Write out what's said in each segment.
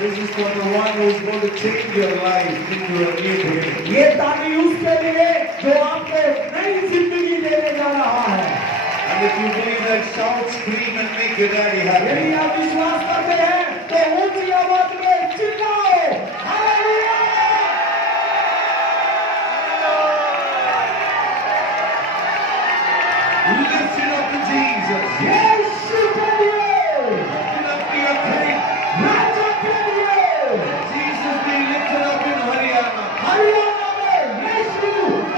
This is for the one who is going to change your life into a new beginning. ये ताली उसके लिए जो आपको नई जिंदगी देने जा रहा है। And if you believe that, shout, scream, and make your daddy happy. यदि आप विश्वास करते हैं तो ऊंची आवाज में चिल्लाओ, hallelujah! Lift it up to Jesus. Yeshu के लिए, Lift it up to your King. राजा के लिए, Jesus be lifted up in Haryana. Haryana में यीशु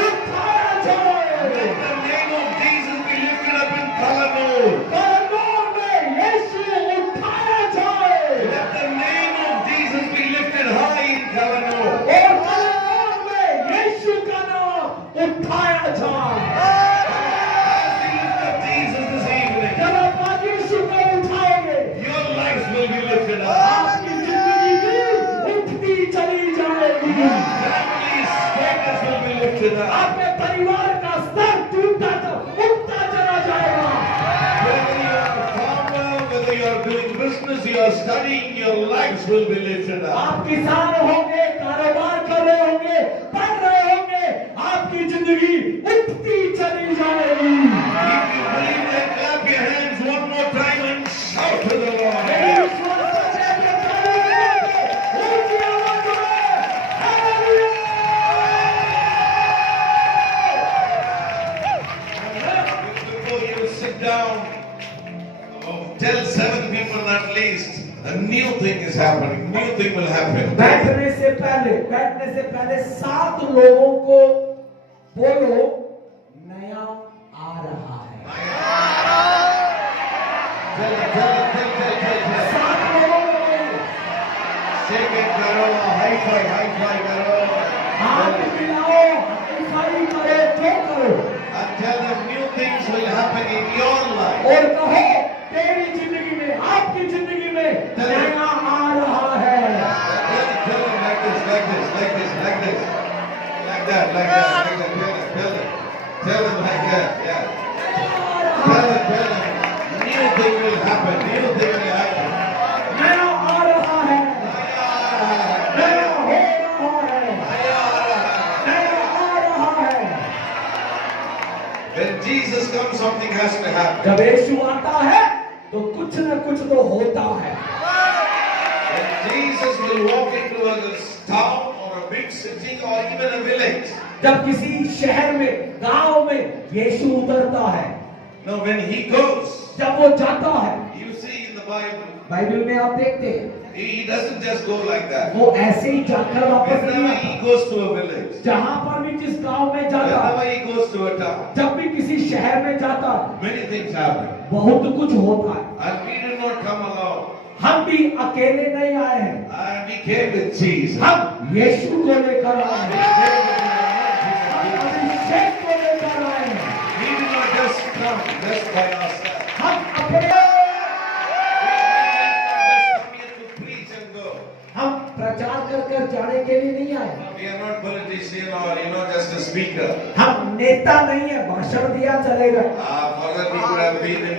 उठाया जाए। Let the name of Jesus be lifted up in Kalanur. कलनौर में यीशु उठाया जाए। Let the name of Jesus be lifted high in Kalanur. और कलनौर में यीशु का नाम उठाया जाए। As we lift up Jesus this evening, जब आप आज यीशु को उठाएंगे, your lives will be lifted up. आपकी जिंदगी भी उठती चली जाएगी। Family status will be lifted up. आपके परिवार का स्तर उठता चला जाएगा। Whether you are a farmer, whether you are doing business, you are studying, your lives will be lifted up. आप किसान होंगे, कारोबार कर रहे होंगे, पढ़ रहे होंगे, आपकी जिंदगी उठती चली जाएगी। If you believe that, clap your hands one more time and shout to the Lord. मेरे विश्वास करते हैं कि ताली बजाएंगे, ऊंची आवाज में, hallelujah! Before you sit down, tell 7 people at least, a new thing is happening. New thing will happen. बैठने से पहले 7 लोगों को बोलो, नया आ रहा है। Tell. 7 लोगों को बोलो, Shake it, karo, high five, karo. हाथ मिलाओ, हाई करो, जो करो, And tell them new things will happen in your life. और कहो तेरी जिंदगी में, आपकी जिंदगी में नया आ रहा है। Tell them like this. Like that. Tell them like that, yeah. Tell them. New thing will happen. नया आ रहा है, नया हो रहा है, नया आ रहा है। When Jesus comes, something has to happen. जब यीशु आता है तो कुछ न कुछ तो होता है। When Jesus will walk into a town or a big city or even a village. जब किसी शहर में, गांव में यीशु उतरता है, No, when he goes, जब वो जाता है, you see in the Bible, Bible में आप देखते हैं he doesn't just go like that. वो ऐसे ही जाकर वापस नहीं Whenever आता। he goes to a village, जहां पर भी जिस गांव में जाता है, whenever he goes to a town, जब भी किसी शहर में जाता है, many things happen. बहुत कुछ होता है। And we did not come alone. हम भी अकेले नहीं आए हैं, And we came with Jesus. हम यीशु को लेकर आए We हैं, came with the हम anointing of Jesus. अभिषेक को लेकर आए हैं। We did not just come just by ourselves. हम अपने We did not just come here to preach and go. हम प्रचार कर जाने के लिए नहीं आए। We are not politician or just a speaker. हम नेता नहीं है, भाषण दिया चलेगा। For that we could have been in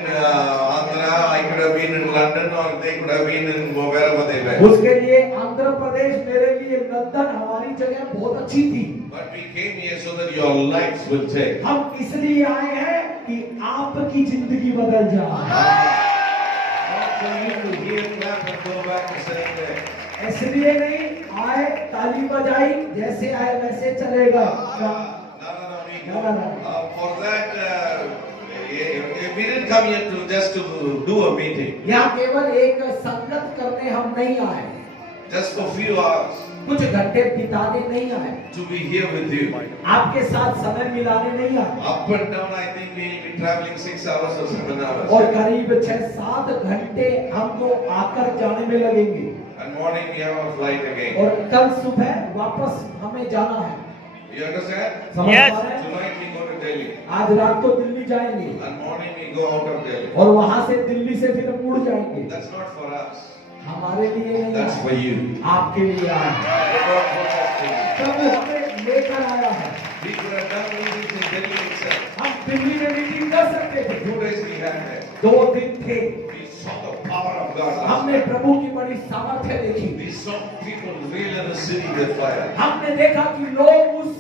Andhra, I could have been in London, or they could have been in wherever they were. उसके लिए आंध्र प्रदेश, मेरे लिए लंदन, हमारी जगह बहुत अच्छी थी। But we came here so that your lives will change. हम इसलिए आए हैं कि आपकी जिंदगी बदल जाए। Not for you to hear, clap and go back the same way. इसलिए नहीं आए, ताली बजाई, जैसे आए वैसे चलेगा। No. For that, we didn't come here to just to do a meeting. यहाँ केवल एक संगत करने हम नहीं आए, Just for few hours कुछ घंटे बिताने नहीं आए, to be here with you. आपके साथ समय मिलाने नहीं आए। Up and down, I think we will be traveling 6 hours or 7 hours. और करीब 6-7 घंटे हमको आकर जाने में लगेंगे, And morning we have a flight again. और कल सुबह वापस हमें जाना है। You understand? समझ पा रहे हैं? Tonight we go to Delhi. आज रात को दिल्ली जाएंगे And morning we go out of Delhi. और वहां से दिल्ली से फिर मुड़ जाएंगे। That's not for us. हमारे लिए नहीं That's आए, for you. आपके लिए आए हैं। God put us to you. प्रभु हमें लेकर आया है। We could have done meetings in Delhi itself. हम दिल्ली में मीटिंग कर सकते थे, 2 days we had there. 2 दिन थे, We saw the power of of God last हमने night. प्रभु की बड़ी सामर्थ्य देखी। We saw people reel in the city with fire. हमने देखा कि लोग उस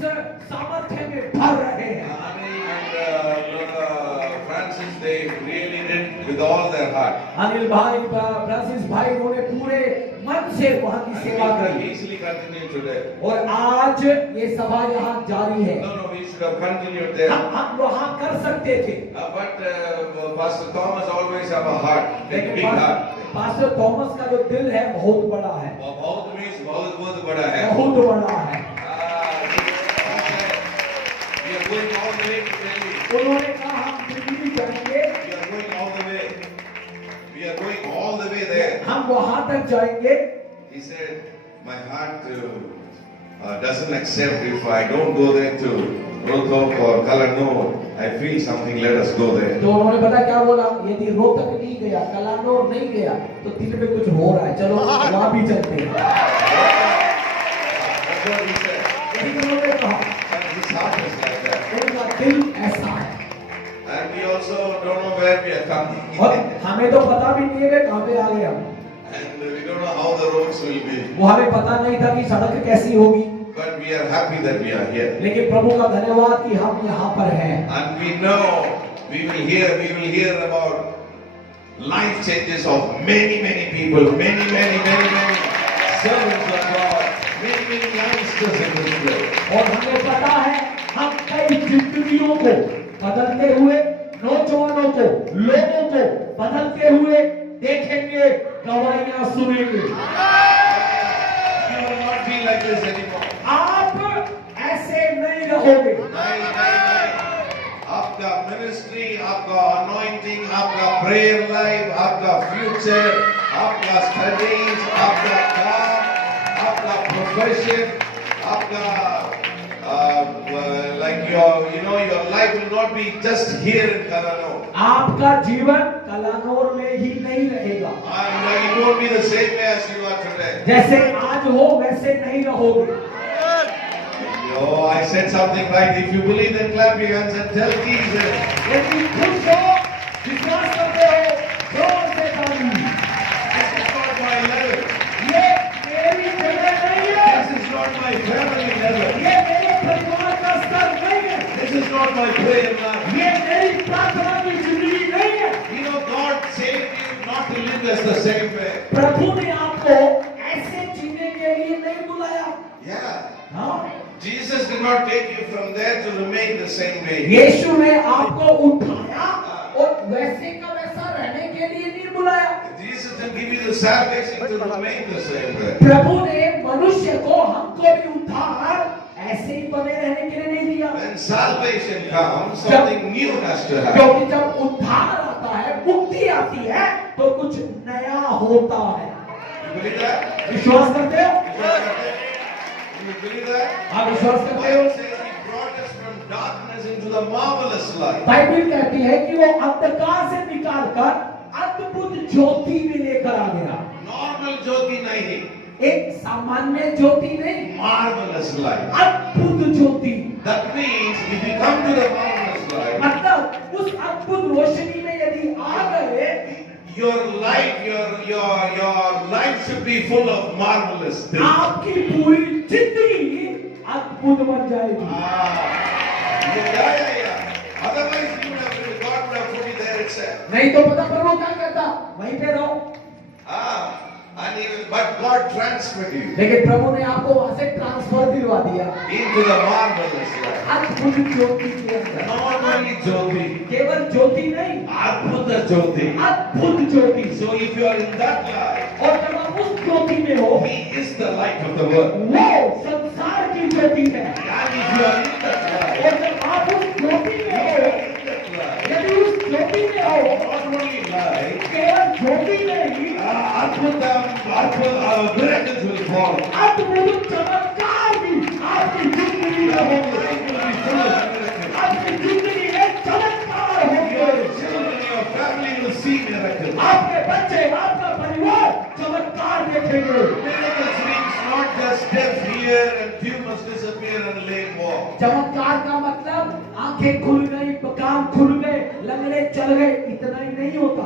सामर्थ्य में भर रहे हैं। Ani and Francis, they really did with all their heart. Anil भाई, फ्रांसिस भाई, उन्होंने पूरे मन से वहाँ की And सेवा we can करी easily continue today. और आज ये सभा यहाँ जारी है। No, we should have continued there. हम वहाँ कर सकते थे, But Pastor Thomas always have a heart, a लेकिन big heart. पास्टर थॉमस का जो दिल है बहुत बड़ा है, बहुत means बहुत बड़ा है. बहुत बड़ा है। We are going all the way to Delhi. उन्होंने कहा हम दिल्ली जाएंगे, We are going all the way. We are going all the way there. हम वहाँ तक जाएंगे। He said, my heart doesn't accept if I don't go there to Rothok or Kalanoor. I feel something, let us go there. तो उन्होंने पता क्या बोला, यदि रोहतक नहीं गया, कलानौर नहीं गया, तो दिल में कुछ हो रहा है, चलो वहाँ भी चलते हैं। That's what he said. यही उन्होंने कहा, And his heart is like that. उनका दिल ऐसा है। And we also don't know where we are coming. और हमें तो पता भी नहीं है कि कहाँ पे आ गए हम। And we don't know how the roads will be. वो हमें पता नहीं था कि सड़क कैसी होगी, But we are happy that we are here. लेकिन प्रभु का धन्यवाद कि हम यहाँ पर हैं। And we know we will hear about life changes of many people, many servants of God, many youngsters in this place. और हमें पता है हम कई जिंदगियों को बदलते हुए, नौजवानों को, लोगों को बदलते हुए देखेंगे, गवाहियां सुनेंगे। You will not be like this anymore. आप ऐसे नहीं रहोगे। नहीं। आपका मिनिस्ट्री, आपका अनॉइंटिंग, आपका प्रेयर लाइफ, आपका फ्यूचर, आपका स्टडीज, आपका काम, आपका प्रोफेशन, आपका like your life will not be just here in Kalanoor. आपका जीवन कलानौर में ही नहीं रहेगा। And it won't be the same way as you are today. जैसे आज हो वैसे नहीं रहोगे। Oh, I said something right. If you believe, then clap your hands and tell Jesus. यदि खुश हो, विश्वास करते हो, जोर से ताली। This is not my level. ये मेरी जगह नहीं है, This is not my family level. ये मेरे परिवार का स्तर नहीं है, This is not my prayer life. ये मेरी प्रार्थना की जिंदगी नहीं है। You know, God saved you not to live as the same way. प्रभु ने आपको ऐसे जीने के लिए नहीं बुलाया। Yeah. हाँ, Jesus did not take you from there to remain the same way. यीशु ने आपको उठाया और वैसे का वैसा रहने के लिए नहीं बुलाया। Jesus didn't give you the salvation to remain the same way. प्रभु ने मनुष्य को, हमको भी उद्धार ऐसे ही बने रहने के लिए नहीं दिया। When salvation comes, something new has to happen. क्योंकि जब उद्धार आता है, मुक्ति आती है, तो कुछ नया होता है। You believe that? विश्वास करते हो? You believe that? आप विश्वास The करते हो? Bible says He brought us from darkness into the marvelous light. Bible कहती है कि वो अंधकार से निकालकर अद्भुत ज्योति में लेकर आ गया। Normal ज्योति नहीं, एक सामान्य ज्योति नहीं, marvelous light. अद्भुत ज्योति। That means if you come to the marvelous light, मतलब उस अद्भुत रोशनी में यदि आ गए, your life should be full of marvelous things. आपकी पूरी जिंदगी अद्भुत बन जाएगी। Yeah. Otherwise, God would have put you there itself. नहीं तो पता प्रभु क्या करता, वहीं पे रहो। But God transferred you लेकिन प्रभु ने आपको वहां से ट्रांसफर दिलवा दिया into the marvelous light. अद्भुत ज्योति के अंदर। Not only ज्योति, केवल ज्योति नहीं, अद्भुत ज्योति. अद्भुत ज्योति। So if you are in that light, और जब आप उस ज्योति में हो, He is the light of the world. वो संसार की ज्योति है। And if you are in that light, और जब आप उस ज्योति में हो, यदि उस ज्योति में हो, not only light, केवल ज्योति नहीं, miracles will fall. अद्भुत चमत्कार भी आपकी जिंदगी में होंगे। आपकी जिंदगी में चमत्कार होंगे। Your children, your family will see miracles. आपके बच्चे, आपका परिवार चमत्कार देखेंगे। Miracles means not just deaf ear and tumors disappear and lame walk. चमत्कार का मतलब आंखें खुल गई, कान खुल गए, लंगड़े चल गए, इतना इतना ही नहीं होता,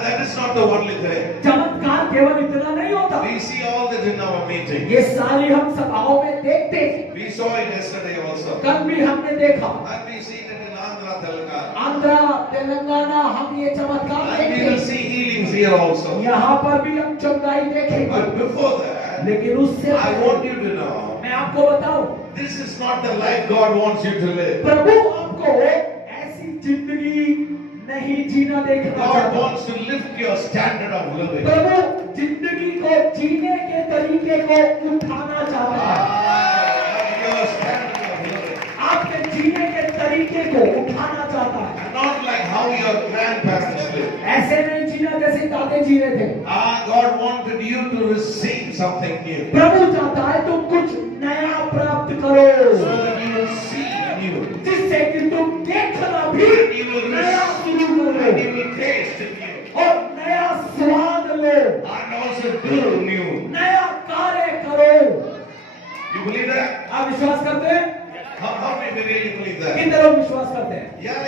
That is not the only thing. चमत्कार केवल इतना नहीं होता। We see all that in our meeting. ये सारी हम सभाओं में देखते हैं। We saw it yesterday also. कल भी हमने देखा, And we see it in Andhra, Telangana. Andhra Telangana हम ये चमत्कार And we देखते will हैं। see healings here also. यहाँ पर भी हम चंगाई देखेंगे। But before that, लेकिन उससे I want you to know, मैं आपको बताऊं, this is not the life God wants you to live. प्रभु आपको ऐसी जिंदगी नहीं जीना देखना God चाहता। wants to lift your standard of living. प्रभु जिंदगी को जीने के तरीके को उठाना चाहता है। Your standard of living. आपके जीने के तरीके को उठाना चाहता है। And not like how your grandparents lived. ऐसे नहीं जीना जैसे दादे जी रहे थे। God wanted you to receive something new. प्रभु चाहता है तुम कुछ नया प्राप्त करो, So that you will see new. जिससे कि तुम देखना भी And you will नया शुरू and करो you will taste new. और नया स्वाद लो, And also do new. नया कार्य करो। You believe that? आप विश्वास करते हैं? How many really believe that? कितने लोग विश्वास करते हैं? Yeah.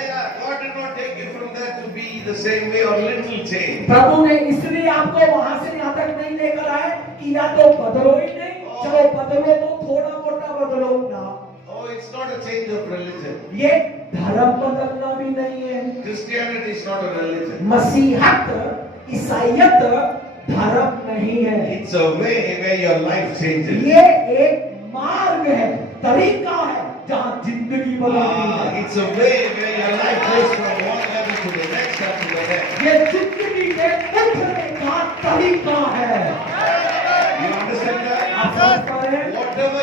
God did not take you from that to be the same way or little change. प्रभु ने इसलिए आपको वहां से यहाँ तक नहीं लेकर आए कि या तो बदलो ही नहीं, चलो बदलो तो थोड़ा मोटा बदलो ना। Oh, it's not a change of religion. ये धर्म बदलना भी नहीं है। Christianity is not a religion. मसीहत, ईसाईयत धर्म नहीं है। It's a way where your life changes. ये एक मार्ग है, तरीका है जहाँ जिंदगी बदलती है। It's a way where your life goes from one level to the next and to the next. ये जिंदगी के उठने का तरीका है। You understand that? आप समझ पा रहे हैं? Whatever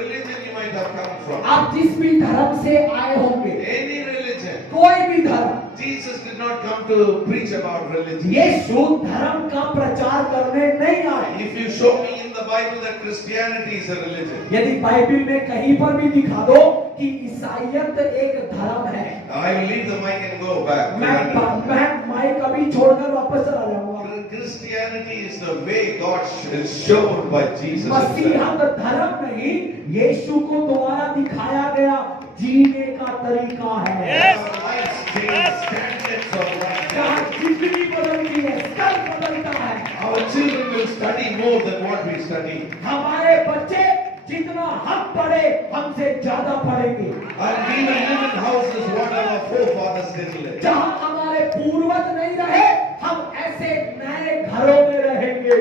religion you might have come from, आप जिस भी धर्म से आए होंगे, any religion, कोई भी धर्म, Jesus did not come to preach about religion. यीशु धर्म का प्रचार करने नहीं आए। If you show me in the Bible that Christianity is a religion, यदि बाइबल में कहीं पर भी दिखा दो कि ईसाईयत एक धर्म है, I will leave the mic and go back. मैं माइक अभी छोड़कर वापस चला जाऊंगा। Christianity is the way God is shown by Jesus himself. मसीहत धर्म नहीं, यीशु को द्वारा दिखाया गया जीने का तरीका है। Our lives change, standards of life. जहाँ जिंदगी बदलती है, स्तर बदलता है। Our children will study more than what we study. हमारे बच्चे जितना हम पढ़े हमसे ज्यादा पढ़ेंगे। And we will live in houses what our forefathers did live. जहाँ हमारे पूर्वज नहीं रहे, हम ऐसे नए घरों में रहेंगे।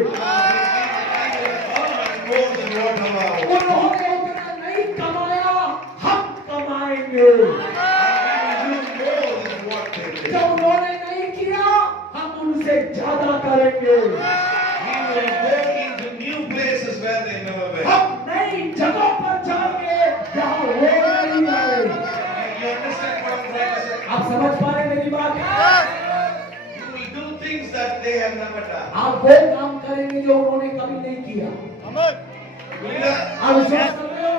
More than what our उन्होंने उतना नहीं कमाया, हम कमाएंगे। more than what they did. जब उन्होंने नहीं किया, हम उनसे ज्यादा करेंगे। We will go into new places where they never went. हम नई जगह पर जाएंगे जहाँ वो नहीं है। You understand what I'm trying to say? आप समझ पा रहे हैं मेरी बात? You will do things that they have never done. आप वो काम करेंगे जो उन्होंने कभी नहीं किया। Believe that? आप विश्वास कर रहे हो?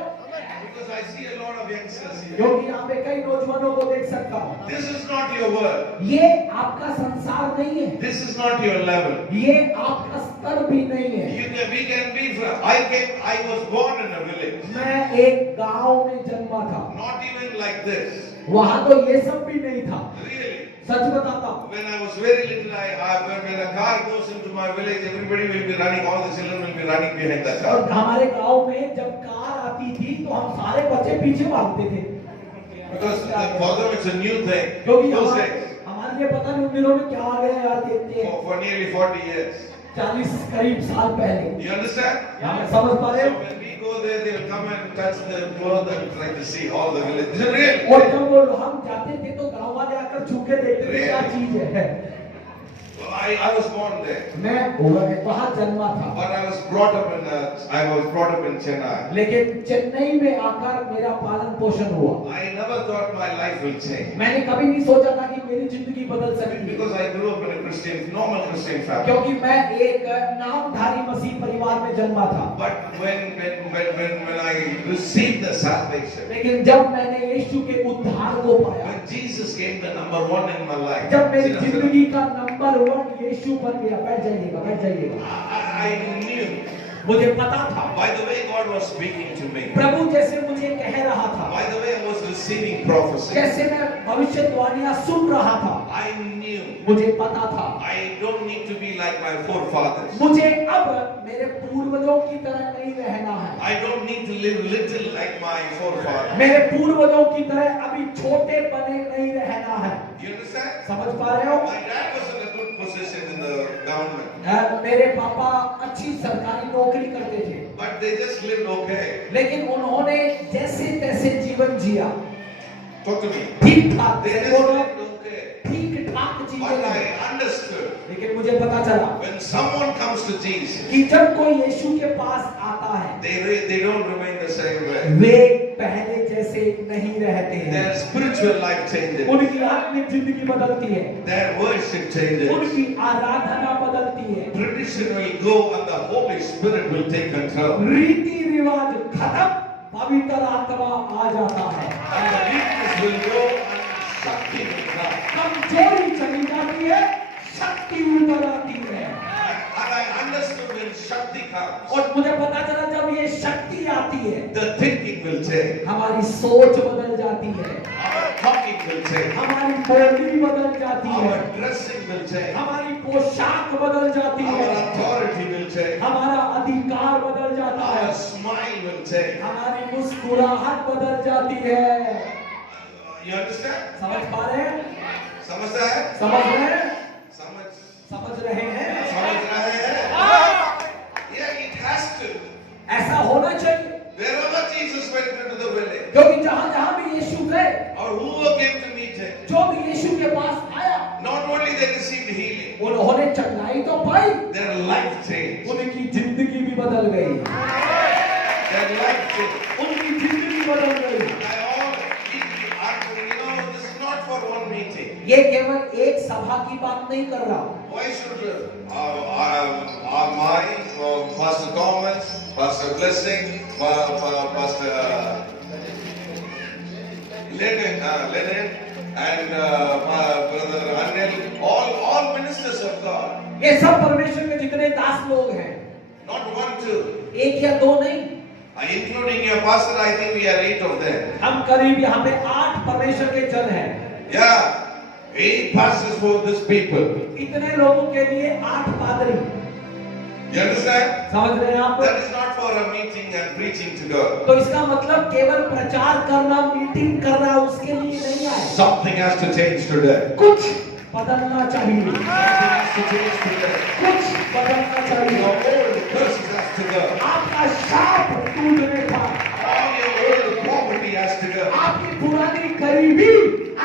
Because I see a lot of youngsters here. क्योंकि यहाँ पे कई नौजवानों को देख सकता हूँ। This is not your world. ये आपका संसार नहीं है, This is not your level. ये आपका स्तर भी नहीं है। We can be from. I was born in a village. मैं एक गांव में जन्मा था, Not even like this. वहाँ तो ये सब भी नहीं था। Really. सच बताता हूँ, When I was very little, when a car goes into my village, everybody will be running. All the children will be running behind that car. और हमारे गांव में जब कार आती थी तो हम सारे बच्चे पीछे भागते थे। Because for them it's a new thing. क्योंकि Those days, हमारे लिए पता नहीं उन दिनों में क्या आ गया यार, देखते for nearly 40 years. 40 करीब साल पहले। You understand? आप समझ पा रहे So हो? when we go there, they will come and touch the clothes and try to see all the village. Is it real? और जब वो हम जाते थे तो गांव वाले आकर छू के देखते थे क्या चीज है। I was born there, मैं वहाँ जन्मा था, but I was brought up in Chennai. लेकिन चेन्नई में आकर मेरा पालन पोषण हुआ। I never thought my life will change मैंने कभी नहीं सोचा था कि मेरी जिंदगी बदल सकती है, because I grew up in a normal Christian family. क्योंकि मैं एक नामधारी मसीह परिवार में जन्मा था। But when I received the salvation, लेकिन जब मैंने यीशु के उद्धार को पाया, when Jesus came the number one in my life, जब मेरी जिंदगी का नंबर 1 यीशु बन गया, बैठ जाइएगा, बैठ जाइएगा। I knew मुझे पता था By the way, God was speaking to me. प्रभु जैसे मुझे कह रहा था, By the way, I was receiving prophecy. जैसे मैं भविष्यवाणियां सुन रहा था, I knew मुझे पता था I don't need to be like my forefathers. मुझे अब मेरे पूर्वजों की तरह नहीं रहना है। I don't need to live little like my forefathers. मेरे पूर्वजों की तरह अभी छोटे बने नहीं रहना है। You understand? समझ पा रहे हो? My dad was in a good position in the government, मेरे पापा अच्छी सरकारी नौकरी करते थे, but they just lived okay. लेकिन उन्होंने जैसे तैसे जीवन जिया, Talk to me. ठीक ठाक They just lived okay. ठीक ठाक But जीवन। I understood लेकिन मुझे पता चला when someone comes to Jesus, कि जब कोई यीशु के पास आता है, they don't remain the same way. वे पहले जैसे नहीं रहते हैं। Their spiritual life changes. उनकी आत्मिक जिंदगी बदलती है, Their worship changes. उनकी आराधना बदलती है, Tradition will go and the Holy Spirit will take control. रीति रिवाज खत्म, पवित्र आत्मा आ जाता है, And the weakness will go and Shakti will come. कमजोरी चली जाती है, शक्ति उतर आती है। And I understood when Shakti comes, और मुझे पता चला जब ये शक्ति आती है, the thinking will change. हमारी सोच बदल जाती है, Our talking will change. हमारी बोली बदल जाती है, Our dressing will change. हमारी पोशाक बदल जाती Our है, authority will change. हमारा अधिकार बदल जाता है, Our smile will change. हमारी मुस्कुराहट बदल जाती है। You understand? समझ पा रहे हैं? समझता है? समझ रहे हैं? समझ रहे हैं? रहे हैं? Yeah, it has to. ऐसा होना चाहिए, Wherever Jesus went into the village, क्योंकि जहाँ जहाँ भी यीशु गए, or whoever came to meet him, जो भी यीशु के पास आया, not only they received healing, उन्होंने चंगाई तो पाई, their life changed. उनकी जिंदगी भी बदल गई, Their life changed. उनकी जिंदगी बदल गई। This is not for one meeting. ये केवल एक सभा की बात नहीं कर रहा। Why should Pastor Thomas, Pastor Blessing, Pastor Leonard, and Brother Anil, all ministers of God, ये सब परमेश्वर के जितने दास लोग हैं, not one, two. एक या दो नहीं, Including your pastor, I think we are 8 of them. हम करीब यहाँ पे 8 परमेश्वर के जन हैं। Yeah, 8 pastors for this people. इतने लोगों के लिए 8 पादरी। You understand? समझ रहे हैं आप? That is not for a meeting and preaching to God. तो इसका मतलब केवल प्रचार करना, मीटिंग करना उसके लिए नहीं आए। Something has to change today. कुछ बदलना चाहिए, Something has to change today. कुछ बदलना Your चाहिए। old curses has to go. आपका शाप टूटने का, All your old poverty has to go. आपकी पुरानी गरीबी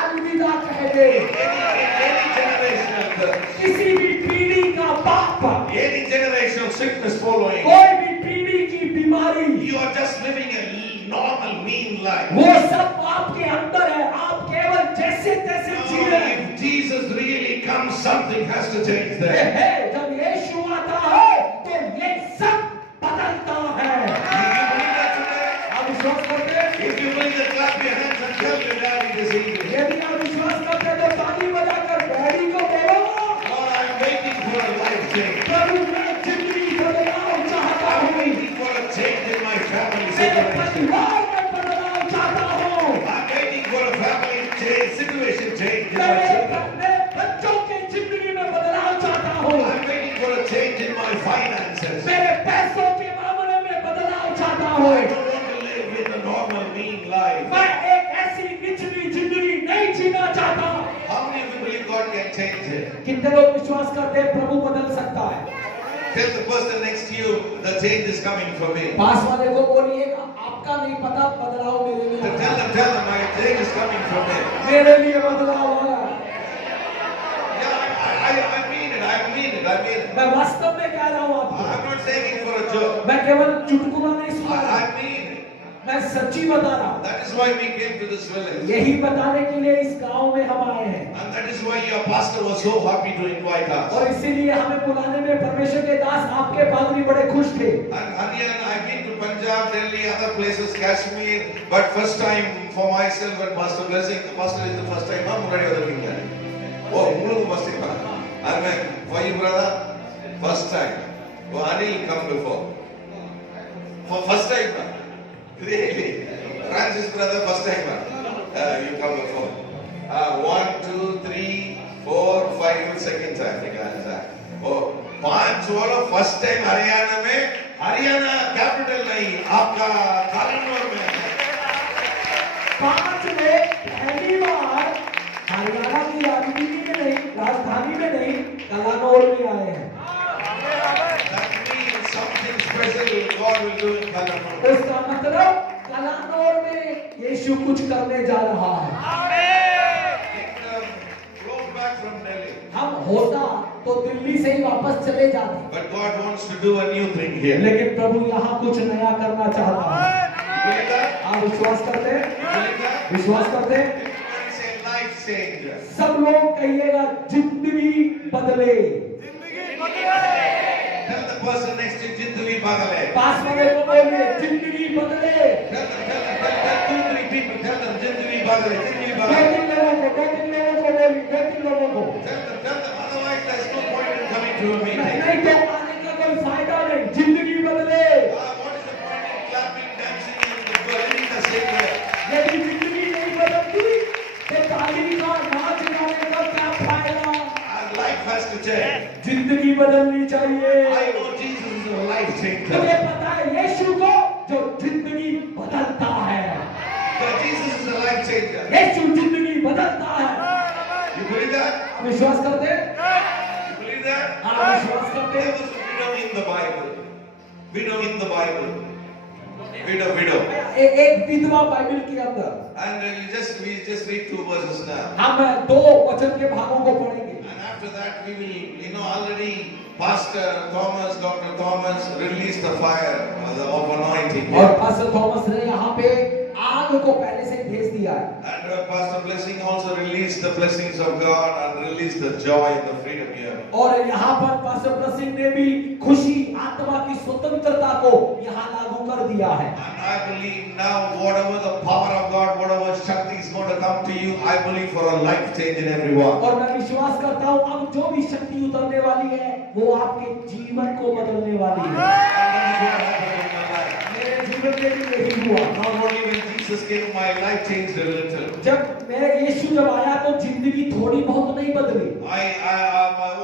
अलविदा कह दे। Any generational curse, किसी भी पीढ़ी का पाप, any generational sickness following, कोई भी पीढ़ी की बीमारी, you are just living a normal, mean life. वो सब आपके अंदर है। आप केवल जैसे तैसे जी रहे हैं। If Jesus really comes, something has to change there. जब यीशु आता है तो ये सब बदलता है। आप विश्वास करते हैं? If you believe that, clap your hands and tell your daddy this evening, यदि आप विश्वास करते हैं तो ताली बजाकर डैडी को बोलो, Lord, I am waiting for a life change. प्रभु मैं जिंदगी बदलाव चाहता I'm हूँ, waiting for a change in my family मेरे situation. परिवार में बदलाव चाहता हूँ, I'm waiting for a family change, situation change in my मेरे children. अपने बच्चों की जिंदगी में बदलाव चाहता हूँ, I'm waiting for a change in my finances. मेरे पैसों के मामले में बदलाव चाहता I हूँ। don't want to live with a normal, mean life. मैं एक ऐसी निचली जिंदगी नहीं जीना चाहता। How many of you believe God can change it? कितने लोग विश्वास करते हैं प्रभु बदल सकता है? Tell the person next to you, the change is coming for me. पास वाले को बोलिएगा, आपका नहीं पता बदलाव मेरे लिए Tell आया है। them, my change is coming for me. मेरे लिए बदलाव आया है। Yeah, I mean it. I mean it. मैं वास्तव में कह रहा हूँ आपको, I'm not saying it for a joke. मैं केवल चुटकुला नहीं सुना रहा, I mean it. मैं सच्ची बता रहा हूँ। That is why we came to this village. यही बताने के लिए इस गांव में हम आए हैं, And that is why your pastor was so happy to invite us. और इसीलिए हमें बुलाने में परमेश्वर के दास आपके पादरी बड़े खुश थे। And Hariyan, I've been to Punjab, Delhi, other places, Kashmir, but first time for myself and Pastor Blessing, the pastor is the first time. I'm already other thing. Oh, Mulu first time. Amen. For you, brother, first time. Oh, Anil come before. For first time, really. Francis brother, first time. You come before. 1, 2, 3, 4, 5, second time. Oh, 5 वालों first time Haryana में, Haryana capital नहीं, आपका कलानौर में है। 5 में पहली बार हरियाणा की राजधानी में नहीं, कलानौर में आए हैं। That means something special God will do in Kalanur. उसका मतलब कलानौर में यीशु कुछ करने जा रहा है। Flown back from Delhi. हम होता तो दिल्ली से ही वापस चले जाते, But God wants to do a new thing here. लेकिन प्रभु यहाँ कुछ नया करना चाहता है। You believe that? आप विश्वास करते हैं? You believe that? विश्वास करते हैं? Everybody say life changer. सब लोग कहिएगा जिंदगी बदले। Tell the person next to you, जिंदगी बदले. पास वाले को बोलिए जिंदगी बदले। Tell 2, 3 people. Tell them जिंदगी बदले, जिंदगी दो बदले. तीन लोगों को बोलिए, 2-3 लोगों को। Tell them. Otherwise, there's no point in coming to a meeting. नहीं तो आने का कोई फायदा नहीं। जिंदगी बदले। What is the point in clapping, dancing, and leading the same way? यदि जिंदगी नहीं बदलती तो ताली का नाच गाने का क्या फायदा? Our life has to change. जिंदगी बदलनी चाहिए। I know Jesus is a life changer. मुझे पता है यीशु को जो जिंदगी बदलता है। That Jesus is a life changer. यीशु जिंदगी बदलता है। You believe that? आप विश्वास करते हैं? You believe that? आप विश्वास करते There हैं? was a widow in the Bible. Widow in the Bible. Widow. एक विधवा बाइबल के अंदर And we just read 2 verses now. हम 2 वचन के भागों को पढ़ेंगे। And after that we will, already Pastor Thomas, Dr. Thomas released the fire of anointing. और पास्टर थॉमस ने यहाँ पे आग को पहले से भेज दिया है। And Pastor Blessing also released the blessings of God and released the joy and the freedom here. और यहाँ पर पास्टर ब्लेसिंग ने भी खुशी, आत्मा की स्वतंत्रता को यहाँ लागू कर दिया है। And I believe now whatever the power of God, whatever Shakti is going to come to you, I believe for a life change in everyone. और मैं विश्वास करता हूँ अब जो भी शक्ति उतरने वाली है वो आपके जीवन को बदलने वाली है। मेरे जीवन में भी यही हुआ। Not only when Jesus came, my life changed a little. जब मेरे यीशु जब आया तो जिंदगी थोड़ी बहुत नहीं बदली। My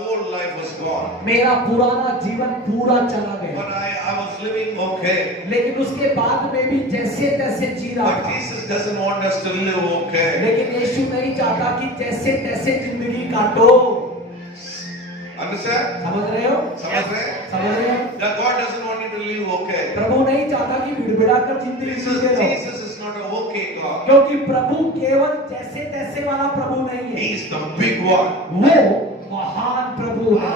old life was gone. मेरा पुराना जीवन पूरा चला गया। But I was living okay. लेकिन उसके बाद में भी जैसे तैसे जी रहा But था। Jesus doesn't want us to live okay. लेकिन यीशु नहीं चाहता कि जैसे तैसे जिंदगी काटो। Understand? समझ रहे हो? समझ रहे? समझ रहे हो? That God doesn't want you to live okay. प्रभु नहीं चाहता कि बिड़बिड़ा कर जिंदगी जीते रहो। Jesus is not a okay God. क्योंकि प्रभु केवल जैसे तैसे वाला प्रभु नहीं है। He is the big one. वो महान प्रभु है।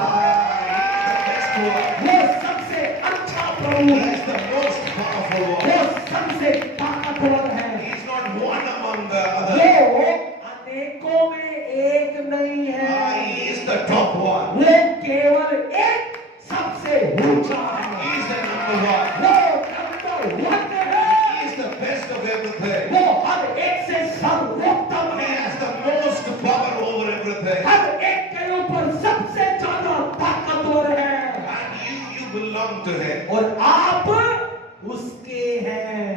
The best one. वो सबसे अच्छा प्रभु He है। is the most powerful one. वो सबसे ताकतवर है। He is not one among the others. वो अनेकों में एक नहीं है। He is the top one. वो केवल एक सबसे ऊंचा है। He is the number one. वो नंबर 1 है। He is the best of everything. वो हर एक से सर्वोत्तम He है। has the most power over everything. हर एक के ऊपर सबसे ज्यादा ताकतवर है। And you belong to Him. और आप उसके हैं।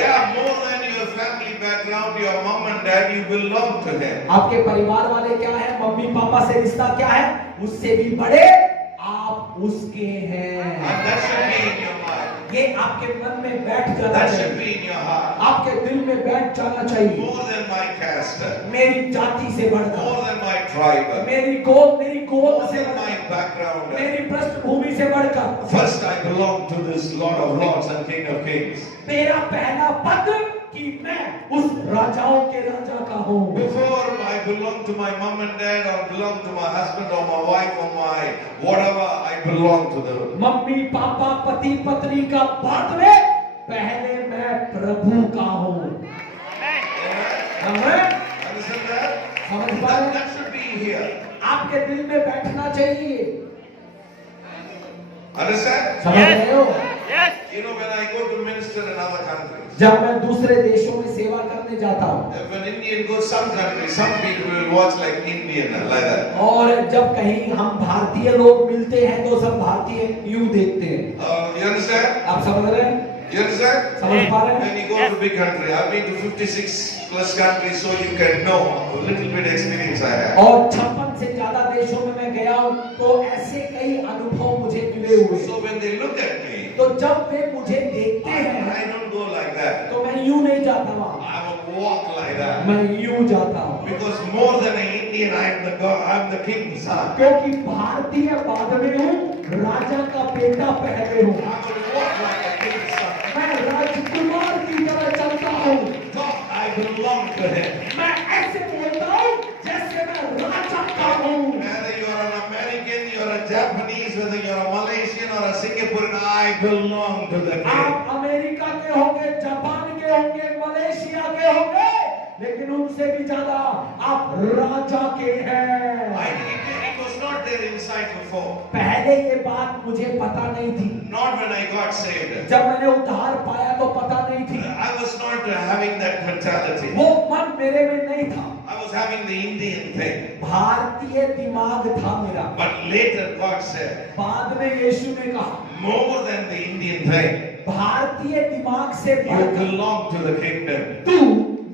Yeah, more than your family background, your mom and dad, you belong to Him. आपके परिवार वाले क्या है, मम्मी पापा से रिश्ता क्या है, उससे भी बड़े आप उसके हैं। And that should be in your mind. ये आपके मन में बैठ जाना That should चाहिए। be in your heart. आपके दिल में बैठ जाना चाहिए। More than my caste. मेरी जाति से बढ़कर, More than my tribe. मेरी गोद More से than my बढ़कर, background. मेरी पृष्ठभूमि से बढ़कर, First, I belong to this Lord of Lords and King of Kings. मेरा पहला पद कि मैं उस राजाओं के राजा का हूँ। Before I belong to my mom and dad, or belong to my husband or my wife or my whatever, I belong to them. Mummy papa पति पत्नी का बाद में पहले मैं प्रभु का हूँ। Understand that? समझ पा रहे? That should be here. आपके दिल में बैठना चाहिए। Understand? समझ रहे हो? You know, when I go to minister in other countries, जब मैं दूसरे देशों में सेवा करने जाता हूँ, if an Indian goes some countries, some people will watch like Indian, like that. और जब कहीं हम भारतीय लोग मिलते हैं तो सब भारतीय यूं देखते हैं। You understand? आप समझ रहे हैं? You understand? समझ पा रहे हैं? When you go to big country, I've been to 56 plus countries, so you can know a little bit experience I have. और 56 से ज्यादा देशों में मैं गया हूँ, तो ऐसे कई अनुभव मुझे मिले हुए। So when they look at me, तो जब वे मुझे देखते हैं, I don't go like that. तो मैं यूं नहीं जाता वहाँ, I will walk like that. मैं यूं जाता हूँ। Because more than an Indian, I'm the king's son. क्योंकि भारतीय बाद में हूँ, राजा का बेटा पहले हूँ। I will walk like a king's son. मैं राजकुमार की तरह चलता हूँ। Talk, I belong to him. मैं ऐसे बोलता हूँ जैसे मैं राजा का हूँ। Whether you're an American, you're a Japanese, whether you're a Malaysian or a Singaporean, I belong to the king. आप अमेरिका के होंगे, जापान के होंगे, मलेशिया के होंगे, लेकिन उनसे भी ज्यादा आप राजा के हैं। It was not there inside before. पहले ये बात मुझे पता नहीं थी। Not when I got saved. जब मैंने उद्धार पाया तो पता नहीं थी। I was not having that mentality. वो मन मेरे में नहीं था। I was having the Indian thing. भारतीय दिमाग था मेरा। But later God said, बाद में यीशु ने कहा, more than the Indian thing, भारतीय दिमाग से you बढ़कर belong to the kingdom. तू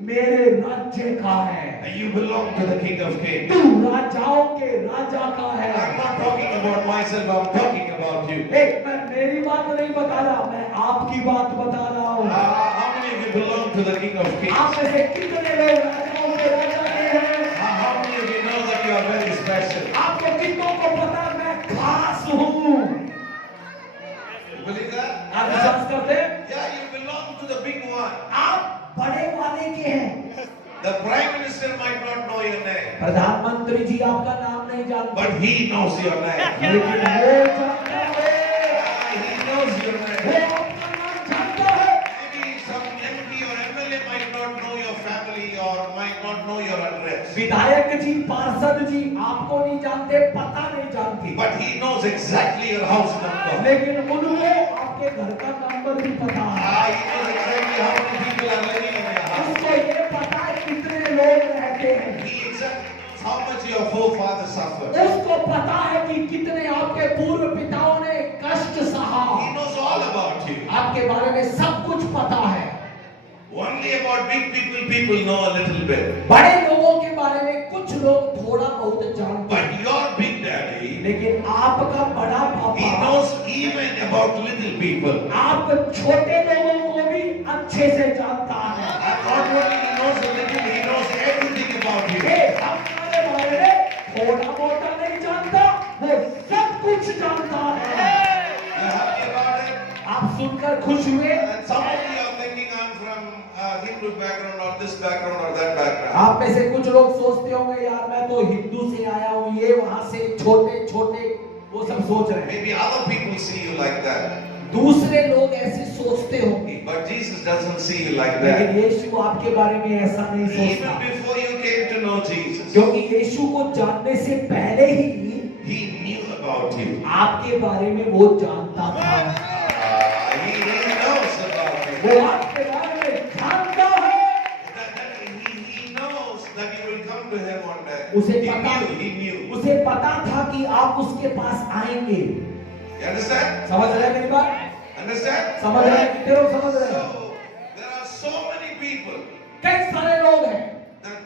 मेरे राज्य का है। You belong to the King of Kings. तू राजाओं के राजा का है। I'm not talking about myself, I'm talking about you. मैं मेरी बात नहीं बता रहा, मैं आपकी बात बता रहा हूँ। How many of you belong to the King of Kings? आप में से कितने लोग राजाओं के राजा के हैं? How many of you know that you are very special? आपको कितनों को पता है मैं खास हूँ? You believe that? आप विश्वास करते हैं? Yeah, you belong to the big one. आप बड़े वाले के हैं। The Prime Minister might not know your name, प्रधानमंत्री जी आपका नाम नहीं जानते, but he knows your name. लेकिन वो जानता है। He knows your वो name. आपका नाम जानता है। Maybe some MP or MLA might not know your family or might not know your address. विधायक जी, पार्षद जी आपको नहीं जानते, पता नहीं जानती, But he knows exactly your house number. लेकिन उनको आपके घर का नंबर भी पता है। He knows exactly how many people are living in your house. उसको ये पता है कितने लोग रहते हैं। He exactly how much your forefathers suffered. उसको पता है कि कितने आपके पूर्व पिताओं ने कष्ट सहा। He knows all about you. आपके बारे में सब कुछ पता है। Only about big people know a little bit. बड़े लोगों के बारे में कुछ लोग थोड़ा बहुत जानते हैं, But your big daddy, लेकिन आपका बड़ा he पापा knows even about little people. आप छोटे लोगों को भी अच्छे से जानता है। Not only he knows a little, he knows everything about you. ये हमारे बारे में थोड़ा मोटा नहीं जानता, वो सब कुछ जानता है। You happy about it? आप सुनकर खुश हुए? And some of you are thinking I'm from Hindu background or this background or that background. आप में से कुछ लोग सोचते होंगे, यार मैं तो हिंदू से आया हूँ, ये वहां से छोटे छोटे वो सब सोच रहे हैं। Maybe other people see you like that. दूसरे लोग ऐसे सोचते होंगे, But Jesus doesn't see you like लेकिन that. यीशु आपके बारे में ऐसा नहीं सोचता, Even before you came to know Jesus, क्योंकि यीशु को जानने से पहले ही he knew about you. आपके बारे में वो जानता था। He knows about you. वो आपके बारे में जानता है। He knows that you will come to him one day. उसे He पता, knew, he knew. उसे पता था कि आप उसके पास आएंगे। You understand? समझ रहे हैं मेरी बात? Understand? समझ रहे हैं? कितने लोग समझ रहे हैं? So, there are so many people कई सारे लोग हैं that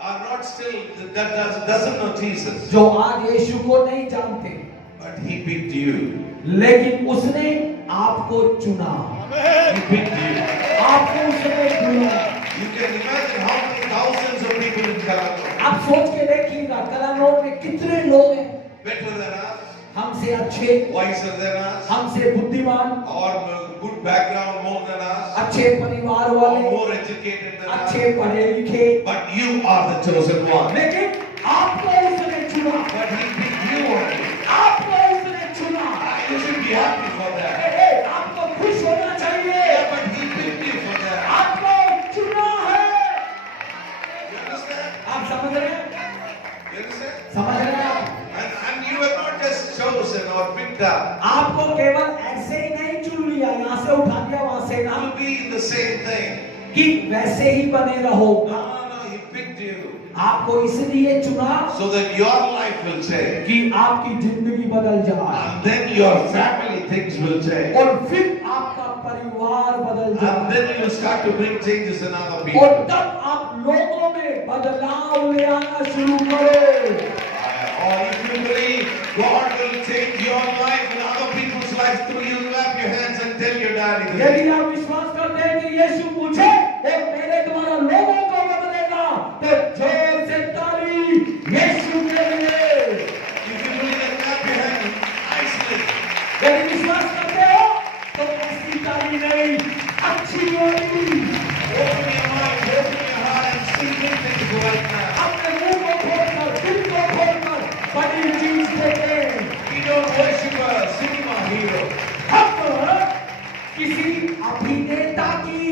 are not still, that doesn't know Jesus. जो आज यीशु को नहीं जानते, But he picked you. लेकिन उसने आपको चुना। He picked you. आपको उसने चुना। You can imagine how many thousands of people in Calcutta, आप सोच के देखिएगा, कलानौर में कितने लोग हैं better than us, हमसे अच्छे, wiser than us, हमसे बुद्धिमान, or good background more than us, अच्छे परिवार or वाले, more educated than us. अच्छे पढ़े लिखे, But you are the chosen one. लेकिन आपको उसने चुना। But he picked you only. आपको उसने चुना। You should be happy for that. आपको खुश होना चाहिए। Yeah, but he picked you for that. आपको चुना है। You understand? आप समझ रहे हैं? You understand? समझ रहे हैं आप? And you were not just chosen or picked up. आपको केवल ऐसे ही नहीं चुन लिया, यहाँ से उठा दिया, वहाँ से ना, You'll be in the same thing. कि वैसे ही बने रहो। No, he picked you. आपको इसलिए चुना So that your life will change. कि आपकी जिंदगी बदल जाए, And then your family things will change. और फिर आपका परिवार बदल And जाए then you will start to bring changes in other और people. तब आप लोगों में बदलाव ले आना शुरू करो। Or if you believe God will change your life and other people's lives through you, clap your hands and tell your daddy this. यदि आप विश्वास करते हैं कि यीशु मुझे और मेरे द्वारा लोगों को बदलेगा तो जोर से ताली यीशु के लिए। If you believe it, clap your hands nicely. यदि विश्वास करते हो तो ऐसी ताली नहीं, अच्छी वाली। Open your mind, open your heart and see big things right now. अपने मुंह को खोलकर, दिल को खोलकर बड़ी चीज देखें। We don't worship a cinema hero. हम किसी अभिनेता की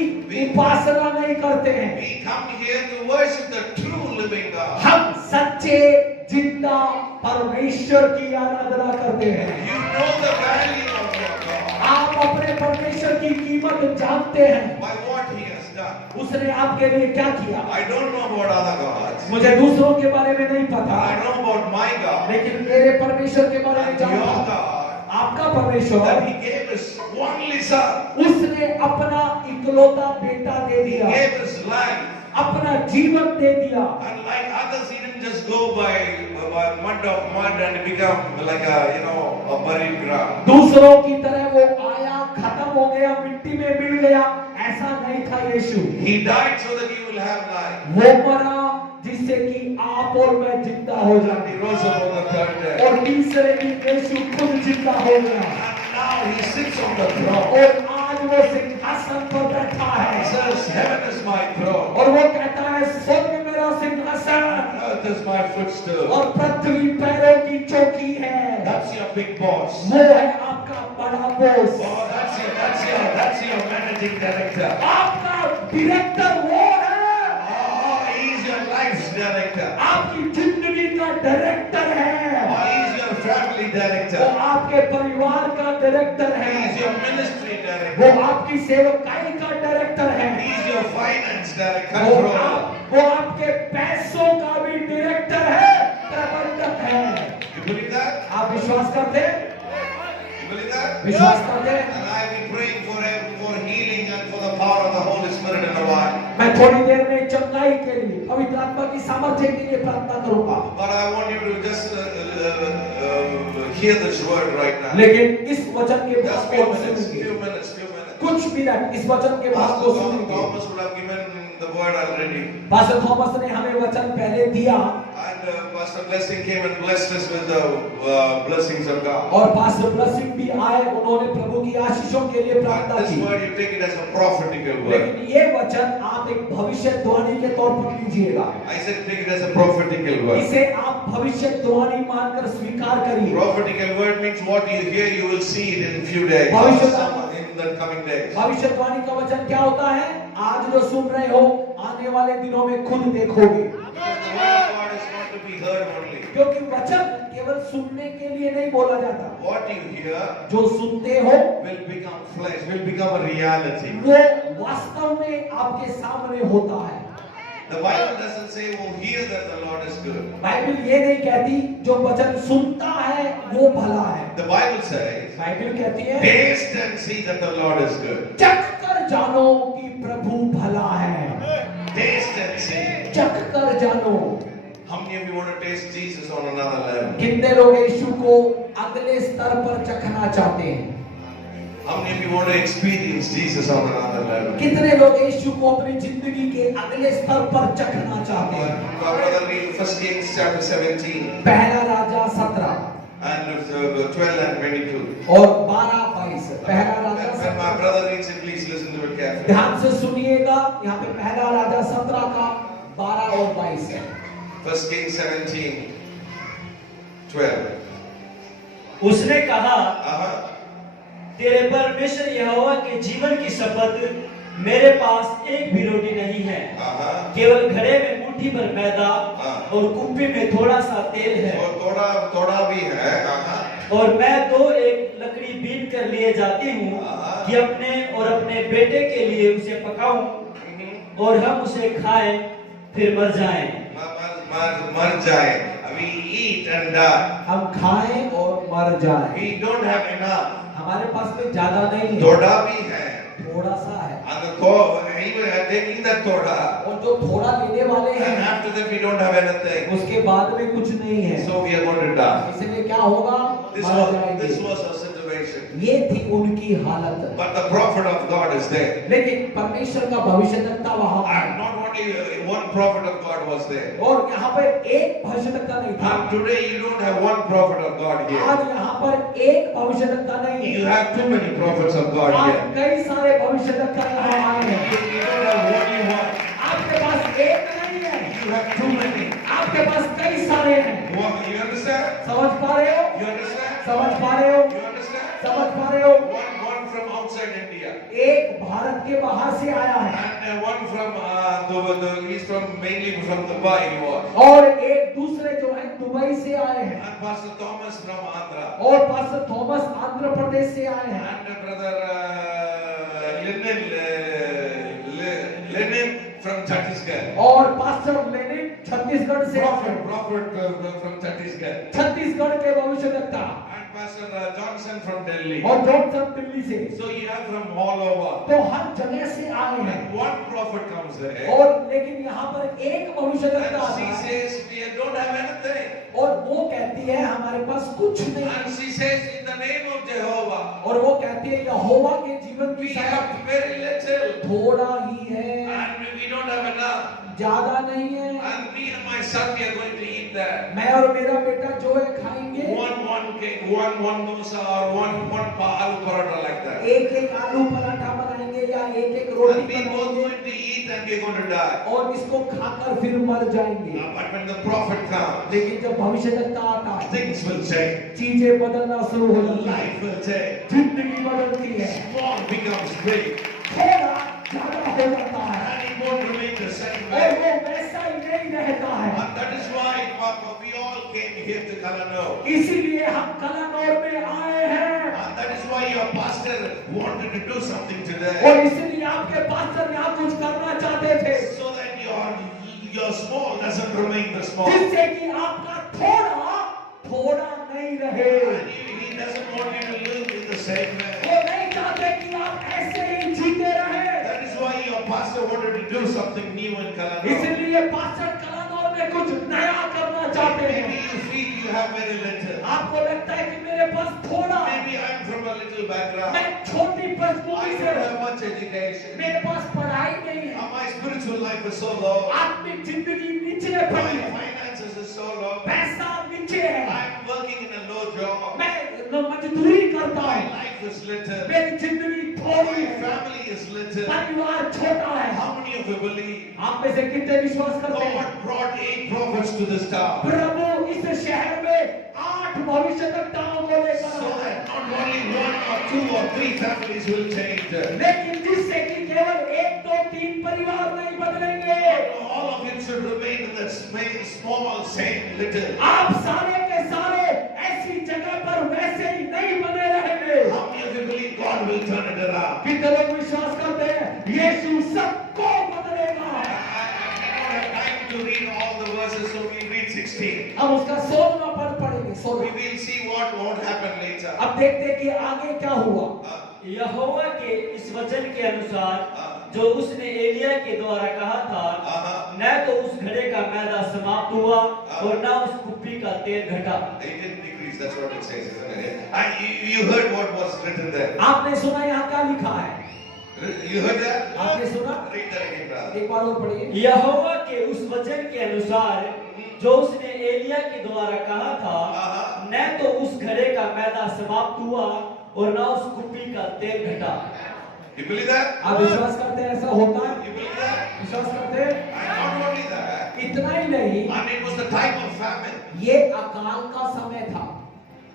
उपासना नहीं करते हैं, We come here to worship the true living God. हम सच्चे जिंदा परमेश्वर की आराधना करते हैं। You know the value of your God आप अपने परमेश्वर की कीमत जानते हैं, by what He has done. उसने आपके लिए क्या किया। I don't know about other gods. मुझे दूसरों के बारे में नहीं पता, I know about my God. लेकिन मेरे परमेश्वर के बारे में And your जानता हूं। God. आपका परमेश्वर, That He gave His only Son. उसने अपना इकलौता बेटा दे He दिया, gave His life. अपना जीवन दे दिया। And like others, He didn't just go by mud and become like a buried ground. दूसरों की तरह वो आया, खत्म हो गया, मिट्टी में मिल गया, ऐसा नहीं था यीशु। He died so that you will have life. वो मरा जिससे कि आप और मैं जिंदा हो And जाए, He rose up on the third day. और तीसरे दिन यीशु खुद जिंदा हो गया And now He sits on the throne. और आज वो सिंहासन पर बैठा He है says, "Heaven is my throne, और वो कहता है स्वर्ग मेरा सिंहासन earth is my footstool." और पृथ्वी पैरों की चौकी है। That's your big boss. वो है आपका बड़ा boss, Oh, that's your managing director. आपका डायरेक्टर वो है, Oh, he's your life's director. आपकी जिंदगी का डायरेक्टर है, Oh, he's your family वो director. आपके परिवार का डायरेक्टर है, He's your ministry वो director. आपकी सेवकाई का डायरेक्टर है, He's your finance director. वो Controller. वो आपके पैसों का भी डायरेक्टर है, प्रबंधक है। You believe that? आप विश्वास करते हैं? You believe that? विश्वास करते हैं? And I'll be praying for him for healing and for the power of the Holy Spirit in a while. मैं थोड़ी देर में चंगाई के लिए, पवित्र आत्मा की सामर्थ्य के लिए प्रार्थना करूंगा, But I want you to just hear this word right now. लेकिन इस वचन के Just भाव few को minutes, सुनेंगे। few minutes, few minutes. कुछ मिनट इस वचन के भाव को Pastor सुनेंगे। Thomas would have given the word already. Pastor Thomas ने हमें वचन पहले दिया And Pastor Blessing came and blessed us with the blessings of God. और पास्टर ब्लेसिंग भी आए, उन्होंने प्रभु की आशीषों के लिए But प्रार्थना this की। word you take it as a prophetical word. लेकिन ये वचन आप एक भविष्यवाणी के तौर पर लीजिएगा, I said take it as a prophetical word. इसे आप भविष्यवाणी मानकर स्वीकार करिए। Prophetical word means what you hear, you will see it in a few days. Or in the coming days. भविष्यवाणी का वचन क्या होता है? आज जो सुन रहे हो, आने वाले दिनों में खुद देखोगे। The word of God is not to be heard only. क्योंकि वचन केवल सुनने के लिए नहीं बोला जाता, What you hear जो सुनते हो will become flesh, will become a reality. वो वास्तव में आपके सामने होता है। The Bible doesn't say, "Oh, hear that the Lord is good." Bible ये नहीं कहती जो वचन सुनता है वो भला है। The Bible says, बाइबल कहती है "Taste and see that the Lord is good." चख कर जानो कि प्रभु भला है। Taste and see. चख कर जानो। How many of you want to taste Jesus on another level? कितने लोग यीशु को अगले स्तर पर चखना चाहते हैं? How many of you want to experience Jesus on another level? कितने लोग यीशु को अपनी जिंदगी के अगले स्तर पर चखना चाहते हैं? My brother read 1 Kings chapter 17 पहला राजा 17 and 12 and 22. और 12-22। पहला राजा When 17। my brother reads it, please listen to it carefully. ध्यान से सुनिएगा, यहाँ पे पहला राजा 17 का 12 और 22 है। 1 Kings 17, 12. उसने कहा, Uh-huh. तेरे परमेश्वर यहोवा के जीवन की शपथ, मेरे पास एक भी रोटी नहीं है, Uh-huh. केवल घड़े में मुट्ठी भर मैदा हाँ। और कुप्पी में थोड़ा सा तेल है, और थोड़ा भी है। Uh-huh. और मैं एक लकड़ी बीन कर लिए जाती हूँ हाँ। कि अपने और अपने बेटे के लिए उसे पकाऊं और हम उसे खाएं फिर मर जाएं। मर जाए। We eat and die. हम खाएं और मर जाएं। We don't have enough. हमारे पास में ज्यादा नहीं है, थोड़ा भी है, थोड़ा सा है, And the Torah, even taking that Torah, और जो थोड़ा लेने वाले and हैं after that we don't have anything. उसके बाद में कुछ नहीं है, So we are going to die. इसलिए क्या होगा, This मार was जाएंगे। our situation. ये थी उनकी हालत। But the prophet of God is there. लेकिन परमेश्वर का भविष्यद्वक्ता वहां And है, not only one prophet of God was there. और यहाँ पर एक भविष्यद्वक्ता नहीं था। And today you don't have one prophet of God here. आज यहाँ पर एक भविष्यद्वक्ता नहीं You है, have too many prophets of God आज here. कई सारे भविष्यद्वक्ता यहाँ आए हैं। You don't have only one. आपके पास एक नहीं है, You have too many. आपके पास कई सारे हैं। You understand? समझ पा रहे हो, You understand? समझ पा रहे हो, You understand? समझ पा रहे हो। One from outside India. एक भारत के बाहर से आया है, And one from he's from mainly from Dubai he was. और एक दूसरे जो है दुबई से आए हैं, And Pastor Thomas from Andhra. और पास्टर थॉमस आंध्र प्रदेश से आए हैं, And brother Lenin from Chhattisgarh. और पास्टर लेनिन छत्तीसगढ़ से आए हैं, Prophet from Chhattisgarh. छत्तीसगढ़ के भविष्यद्वक्ता, And Pastor Johnson from Delhi. और जॉनसन दिल्ली से। So you have from all over. तो हर जगह से आए हैं, And one prophet comes there. और लेकिन यहाँ पर एक भविष्यद्वक्ता And आता she है, says, we don't have anything. और वो कहती है हमारे पास कुछ नहीं, And she says, in the name of Jehovah, और वो कहती है यहोवा के जीवन we की have शपथ very little. थोड़ा ही है, And we don't have enough. ज्यादा नहीं है। And me and my son, we are going to eat that. मैं और मेरा बेटा जो है खाएंगे, One cake, one dosa, or one aloo paratha like that. एक आलू पराठा बनाएंगे या एक रोटी And we both बनाएंगे, going to eat and we're going to die. और इसको खाकर फिर मर जाएंगे। But when the prophet comes, लेकिन जब भविष्यद्वक्ता आता है, things will change. चीजें बदलना शुरू हो जाती है, Life will change. जिंदगी बदलती है, Small becomes big. थोड़ा ज्यादा हो जाता है, And it won't remain the same और way. वो वैसा ही नहीं रहता है। And that is why, Papa, we all came here to Kalano. इसीलिए हम कलानौर में आए हैं, And that is why your pastor wanted to do something और today. इसलिए आपके पास्टर यहाँ कुछ करना चाहते थे, So that your small doesn't remain the small. जिससे कि आपका थोड़ा थोड़ा नहीं रहे। And he doesn't want you to live in the same way. वो नहीं चाहते कि आप ऐसे ही जीते रहे, That is why your pastor wanted to do something new in Kalano. इसलिए पास्टर कलानौर में कुछ नया करना चाहते Maybe हैं। you feel you have very little. आपको लगता है कि मेरे पास थोड़ा है, Maybe I'm from a little background. मैं छोटी I पृष्ठभूमि don't से, have much education. मेरे पास पढ़ाई नहीं है, My spiritual life is so low. आत्मिक जिंदगी नीचे My पड़ी है, finances is so low. पैसा नीचे है, I'm working in a low job. मैं मजदूरी करता My हूँ, life is little. मेरी जिंदगी थोड़ी My है, family is little. परिवार छोटा है। How many of you believe आप में से कितने विश्वास करते हैं? God brought 8 prophets to this town प्रभु इस शहर में 8 भविष्यद्वक्ताओं को लेकर so आया, that not only 1 or 2 or 3 families will change. लेकिन जिससे कि केवल 1, 2, 3 परिवार नहीं बदलेंगे, All of it should remain in that small, same little. आप सारे के सारे ऐसी जगह पर वैसे ही नहीं बने रहेंगे। How many of you believe God will turn it around? कितने लोग विश्वास करते हैं यीशु सबको बदलेगा? I don't have time to read all the verses, so we read 16. हम उसका 16वां पद पढ़ेंगे, We 16। will see what happened later. अब देखते हैं कि आगे क्या हुआ। यहोवा के इस वचन के अनुसार जो उसने एलिया के द्वारा कहा था, न तो उस घड़े का मैदा समाप्त हुआ और न उस कुप्पी का तेल घटा। It didn't decrease, that's what it says, isn't it? And you heard what was written there. आपने सुना यहाँ क्या लिखा है? You heard that? आपने सुना? Read that again, brother. एक बार और पढ़िए। यहोवा के उस वचन के अनुसार जो उसने एलिया के द्वारा कहा था, न तो उस घड़े का मैदा समाप्त हुआ और न उस कुप्पी का तेल घटा। You believe that? आप विश्वास करते हैं ऐसा होता है? You believe that? विश्वास करते हैं? And not only that, इतना ही नहीं, and it was the time of famine. ये अकाल का समय था,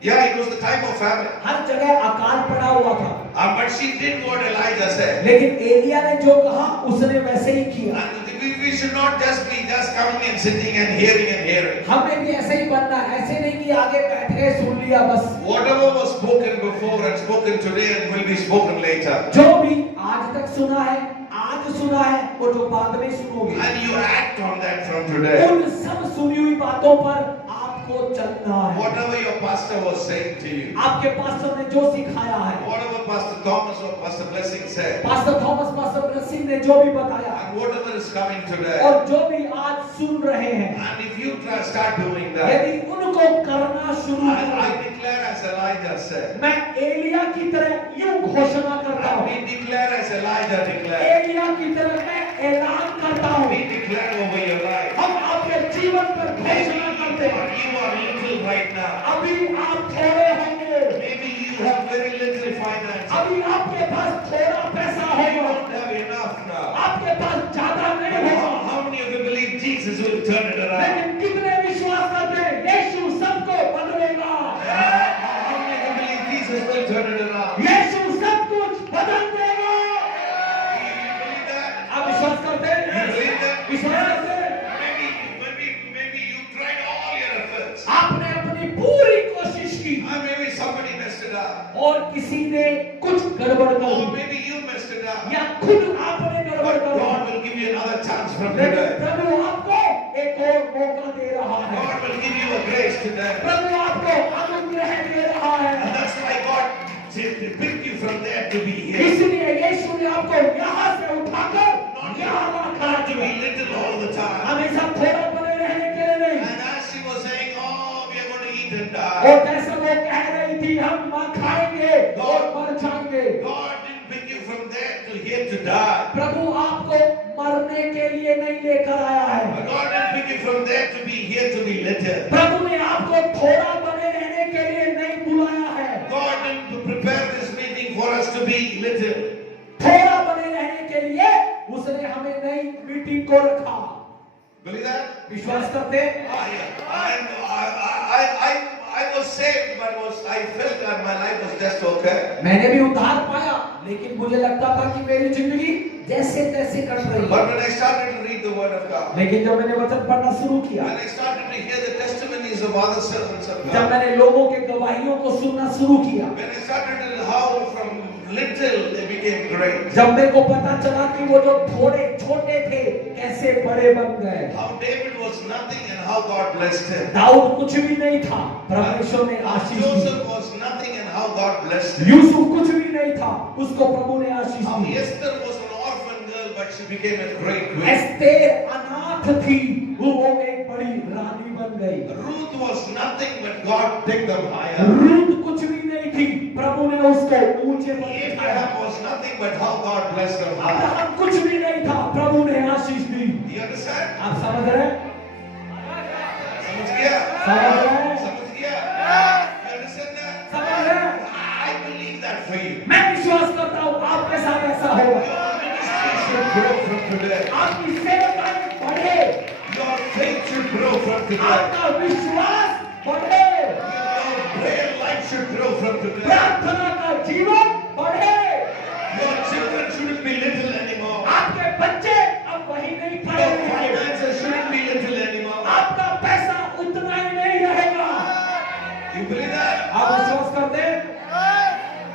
Yeah, it was the time of famine. हर जगह अकाल पड़ा हुआ था, But she did what Elijah said. लेकिन एलिया ने जो कहा उसने वैसे ही किया। And we should not just be coming and sitting and hearing. हमें भी ऐसे ही बनना है, ऐसे नहीं कि आगे बैठ गए सुन लिया बस। Whatever was spoken before and spoken today and will be spoken later. जो भी आज तक सुना है, आज सुना है, और जो बाद में सुनोगे, And you act on that from today. उन सब सुनी हुई बातों पर आपको आपको चलना है। Whatever your pastor was saying to you, आपके पास्टर ने जो सिखाया है, whatever Pastor Thomas or Pastor Blessing said, pastor Thomas, pastor blessing ने जो भी बताया, and whatever is coming today, और जो भी आज सुन रहे हैं, and if you start doing that, यदि उनको करना शुरू I करें, declare as Elijah said, मैं एलिया की तरह यूं घोषणा करता and हूँ, we declare as Elijah declared, Elia की तरह मैं ऐलान करता हूँ, we declare over your life, हम आपके जीवन पर घोषणा करते हैं, you are little right now, अभी आप थोड़े होंगे, maybe you have very little finance, अभी आपके पास थोड़ा पैसा you होगा, don't have enough now. आपके पास ज्यादा नहीं होगा, How many of you believe Jesus will turn it around? लेकिन कितने विश्वास करते हैं यीशु सबको बदलेगा, How many of you believe Jesus will turn it around? यीशु सब कुछ बदल देगा। You believe that? आप विश्वास करते हैं? You believe that? विश्वास करते हैं? Maybe you tried all your efforts. आपने अपनी पूरी कोशिश की Or maybe somebody messed it up. और किसी ने कुछ गड़बड़ कर Or the, maybe you messed it up. या खुद आपने गड़बड़ But कर दी, God will give you another chance from लेकिन today. प्रभु आपको एक और मौका दे रहा है, God will give you a grace today. प्रभु आपको अनुग्रह दे रहा है। And that's why God picked you from there to be here. इसलिए यीशु ने आपको यहाँ से उठाकर यहाँ रखा Not to be है, little all the time. हमेशा थोड़ा बने रहने के लिए नहीं। And as she was saying, oh, we are going to eat and die. और जैसा वो कह रही थी, हम खाएंगे और मर जाएंगे, God didn't pick you from there to here to die. प्रभु आपको मरने के लिए नहीं लेकर आया है, God didn't pick you from there to be here to be little. प्रभु ने आपको थोड़ा बने रहने के लिए नहीं बुलाया है, God didn't prepare this meeting for us to be little. थोड़ा बने रहने के लिए उसने हमें नई मीटिंग को रखा। Believe that? विश्वास करते हैं? I was saved, but I felt that my life was just okay. मैंने भी उद्धार पाया, लेकिन मुझे लगता था कि मेरी जिंदगी जैसे तैसे कट रही है। But when I started to read the Word of God, लेकिन जब मैंने वचन पढ़ना शुरू किया, when I started to hear the testimonies of other servants of जब God, मैंने लोगों के गवाहियों को सुनना शुरू किया, when I started to how from little they became great, जब मेरे को पता चला कि वो जो थोड़े छोटे थे कैसे बड़े बन गए, how David was nothing and how God blessed him. Dawood कुछ भी नहीं था, परमेश्वर ने आशीष दी। Joseph was nothing and how God blessed him. Yusuf कुछ भी नहीं था, उसको प्रभु ने आशीष How the. Esther was an orphan girl, but she became a great queen. Esther अनाथ थी, वो एक बड़ी रानी बन गई। Ruth was nothing, but God took them higher. Ruth कुछ भी नहीं थी, प्रभु ने उसको ऊंचे पर उठाया। Abraham was nothing, but how God blessed them higher. Abraham कुछ भी नहीं था, प्रभु ने आशीष दी। You understand? आप समझ रहे हैं? समझ गया? समझ रहे हैं? समझ गया? You understand that? समझ रहे हैं? I believe that for you. मैं विश्वास करता हूँ आपके साथ ऐसा होगा। Your ministry should grow from today. आपकी सेवकाई बढ़े, Your faith should grow from today. आपका विश्वास बढ़े, Your prayer life should grow from today. प्रार्थना का जीवन बढ़े, Your children shouldn't be little anymore. आपके बच्चे अब वही नहीं Your पढ़ेंगे, finances shouldn't be little anymore. आपका पैसा उतना ही नहीं रहेगा। You believe that? आप विश्वास करते हैं?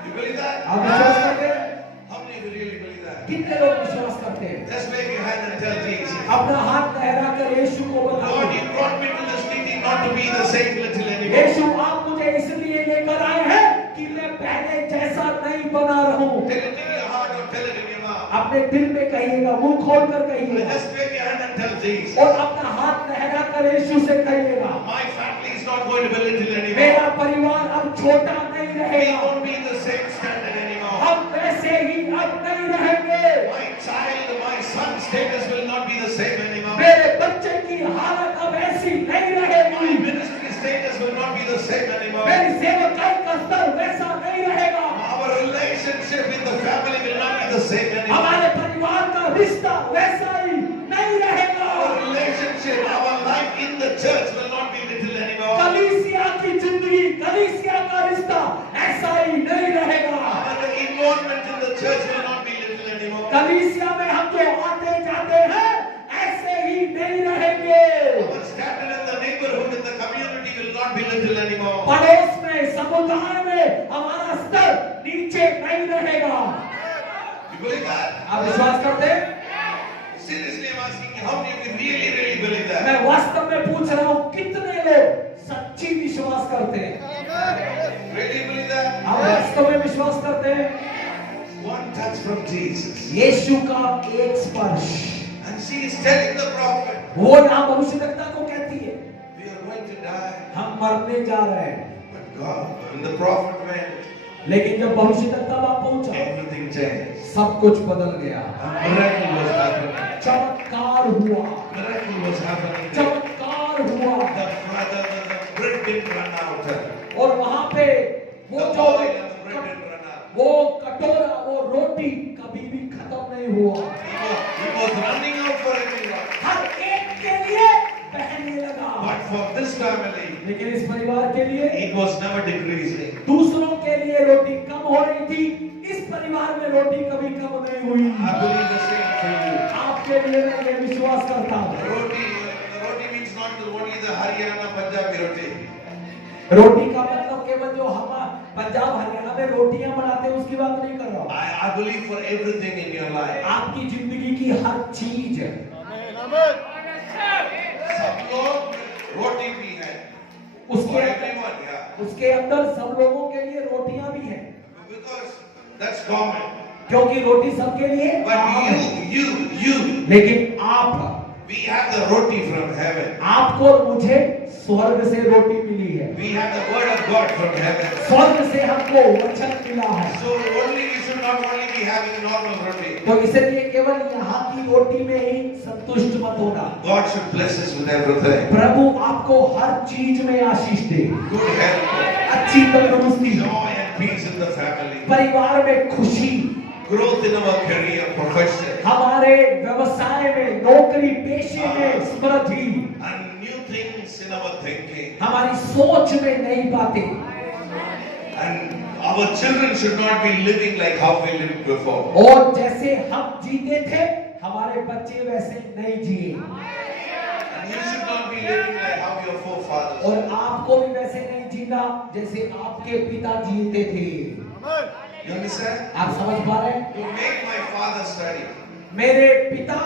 You believe that? आप विश्वास करते हैं? How many of you really believe that? कितने लोग विश्वास करते हैं? Just wave your hand and tell Jesus. अपना हाथ लहरा कर यीशु को Lord, बताओ, you brought me to this meeting not to be the same little anymore. यीशु आप मुझे इसलिए लेकर आए हैं कि मैं पहले जैसा नहीं बना रहूं। Tell it in your heart or tell it in your mouth. अपने दिल में कहिएगा, मुंह खोल कर कहिएगा, Just wave your hand and tell Jesus. और अपना हाथ लहरा कर यीशु से कहिएगा, My family is not going to be little anymore. मेरा परिवार अब छोटा नहीं We रहेगा, won't be the same standard anymore. हम वैसे ही अब नहीं रहेंगे, My child, my son's status will not be the same anymore. मेरे बच्चे की हालत अब ऐसी नहीं My रहेगी, ministry status will not be the same anymore. मेरी सेवकाई का स्तर वैसा नहीं रहेगा, Our relationship in the family will not be the same anymore. हमारे परिवार का रिश्ता वैसा ही नहीं रहेगा, Our relationship, our life in the church will not be little anymore. कलीसिया की जिंदगी, कलीसिया का रिश्ता ऐसा ही नहीं रहेगा। Our involvement in the church will not be little anymore. कलीसिया में हम जो आते जाते हैं ऐसे ही नहीं रहेंगे, Our status in the neighborhood, in the community will not be little anymore. पड़ोस में, समुदाय में हमारा स्तर नीचे नहीं रहेगा। You believe that? आप विश्वास करते हैं? Seriously, I'm asking you, how many of you really, really believe that? मैं वास्तव में पूछ रहा हूँ, कितने लोग विश्वास करते हैं? Really believe that? आप वास्तव में विश्वास करते हैं? One touch from Jesus. यीशु का एक स्पर्श, And she is telling the prophet, वो यहाँ भविष्यद्वक्ता को कहती है, we are going to die. हम मरने जा रहे हैं। But God, when the prophet went, लेकिन जब भविष्यद्वक्ता वहां पहुंचा, everything changed. सब कुछ बदल गया। A miracle was happening. चमत्कार हुआ, Miracle was happening. चमत्कार हुआ। The bread didn't run out. और वहां पे वो The जो oil and the bread didn't run out. वो कटोरा, वो रोटी कभी भी खत्म नहीं हुआ। It was running out for everyone. हर एक के लिए बहने लगा। But for this family, लेकिन इस परिवार के लिए, it was never decreasing. दूसरों के लिए रोटी कम हो रही थी, इस परिवार में रोटी कभी कम नहीं हुई। I believe the same for you. आपके लिए मैं ये विश्वास करता हूँ। Roti means not only the Haryana Punjabi roti. रोटी का मतलब केवल जो हम पंजाब हरियाणा में रोटियां बनाते हैं उसकी बात नहीं कर रहा हूँ। I believe for everything in your life. आपकी जिंदगी की हर चीज, सब लोग रोटी भी है. उसके For everyone, yeah. उसके अंदर सब लोगों के लिए रोटियां भी हैं, Because that's common. क्योंकि रोटी सबके लिए But आम है। you, लेकिन आप, we have the roti from heaven. आपको और मुझे स्वर्ग से रोटी मिली है। We have the word of God from heaven. स्वर्ग से हमको वचन मिला है। So only we should not only be having normal roti. तो इसलिए केवल यहाँ की रोटी में ही संतुष्ट मत होना। God should bless us with everything. प्रभु आपको हर चीज में आशीष दे, Good health, अच्छी तंदुरुस्ती, joy and peace in the family. परिवार में खुशी, Growth in our career, profession, हमारे व्यवसाय में, नौकरी पेशे में समृद्धि, and new things in our thinking. हमारी सोच में नई बातें। And our children should not be living like how we lived before. और जैसे हम जीते थे, हमारे बच्चे वैसे नहीं जिए। And you should not be living like how your forefathers. और आपको भी वैसे नहीं जीना जैसे आपके पिता जीते थे। You understand? आप समझ पा रहे हैं? To make my father study, मेरे पिता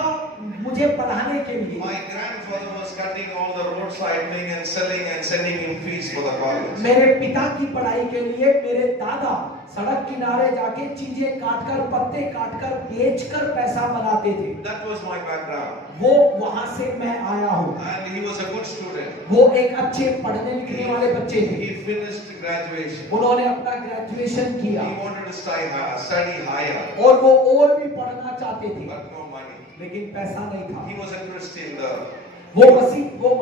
मुझे पढ़ाने के लिए, my grandfather was cutting all the roadside thing and selling and sending him fees for the college. मेरे पिता की पढ़ाई के लिए मेरे दादा सड़क किनारे जाके चीजें काटकर, पत्ते काटकर, बेचकर पैसा बनाते थे। That was my background. वो वहां से मैं आया हूँ। And he was a good student. वो एक अच्छे पढ़ने लिखने वाले बच्चे थे। He finished graduation. उन्होंने अपना ग्रेजुएशन किया He wanted to study higher, और वो और भी पढ़ना चाहते थे, but no money. लेकिन पैसा नहीं था। He was a Christian though, वो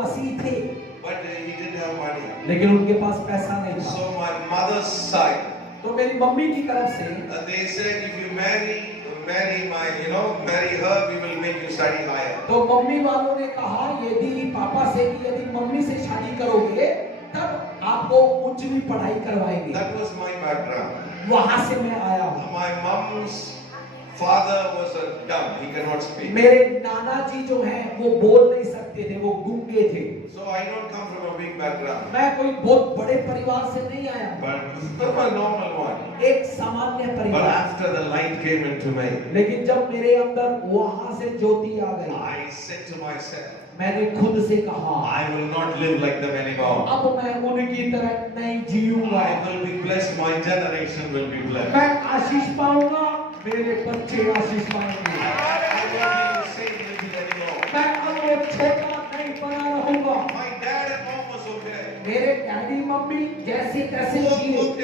मसीह थे, but he didn't have money. लेकिन उनके पास पैसा नहीं था। So my mother's side, तो मेरी मम्मी की तरफ से they said, if you marry her, we will make you study higher. तो मम्मी वालों ने कहा यदि पापा से कि यदि मम्मी से शादी करोगे तब आपको उच्चली पढ़ाई करवाएंगे। That was my background. वहां से मैं आया हूँ। My mom's father was a dumb. He cannot speak. मेरे नाना जी जो हैं वो बोल नहीं सकते थे, वो गूंगे थे। So I don't come from a big background, मैं कोई बहुत बड़े परिवार से नहीं आया, but from a normal one. एक सामान्य But परिवार। after the light came into me, लेकिन जब मेरे अंदर वहां से ज्योति आ गई, I said to myself, मैंने खुद से कहा I will not live like them anymore. अब मैं उनकी तरह नहीं जीऊंगा। I will be blessed. My generation will be blessed. मैं आशीष पाऊंगा, मेरे बच्चे आशीष पाएंगे। I won't be the same living anymore. मैं अब वो छोटा नहीं बना रहूंगा। My dad and mom was okay. मेरे डैडी मम्मी जैसे तैसे Okay, जिए, good.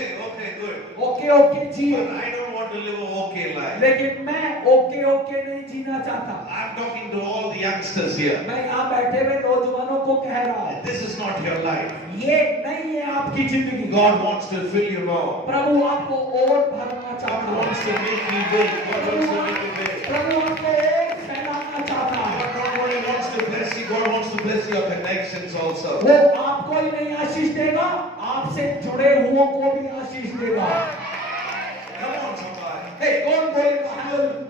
ओके जिए, But I don't want to live a okay life. लेकिन मैं ओके नहीं जीना चाहता। I'm talking to all the youngsters here. मैं यहाँ बैठे हुए नौजवानों को कह रहा हूँ, This is not your life. ये नहीं है आपकी जिंदगी। God wants to fill you more. प्रभु आपको और भरना God चाहता है। wants to make you big. God wants to make you big. प्रभु आपको और फैलाना चाहता है। God not only wants to bless you, God wants to bless your connections also. वो आपको ही नहीं आशीष देगा, आपसे जुड़े हुओं को भी आशीष देगा। Come on, somebody. हे, कौन बोलेगा?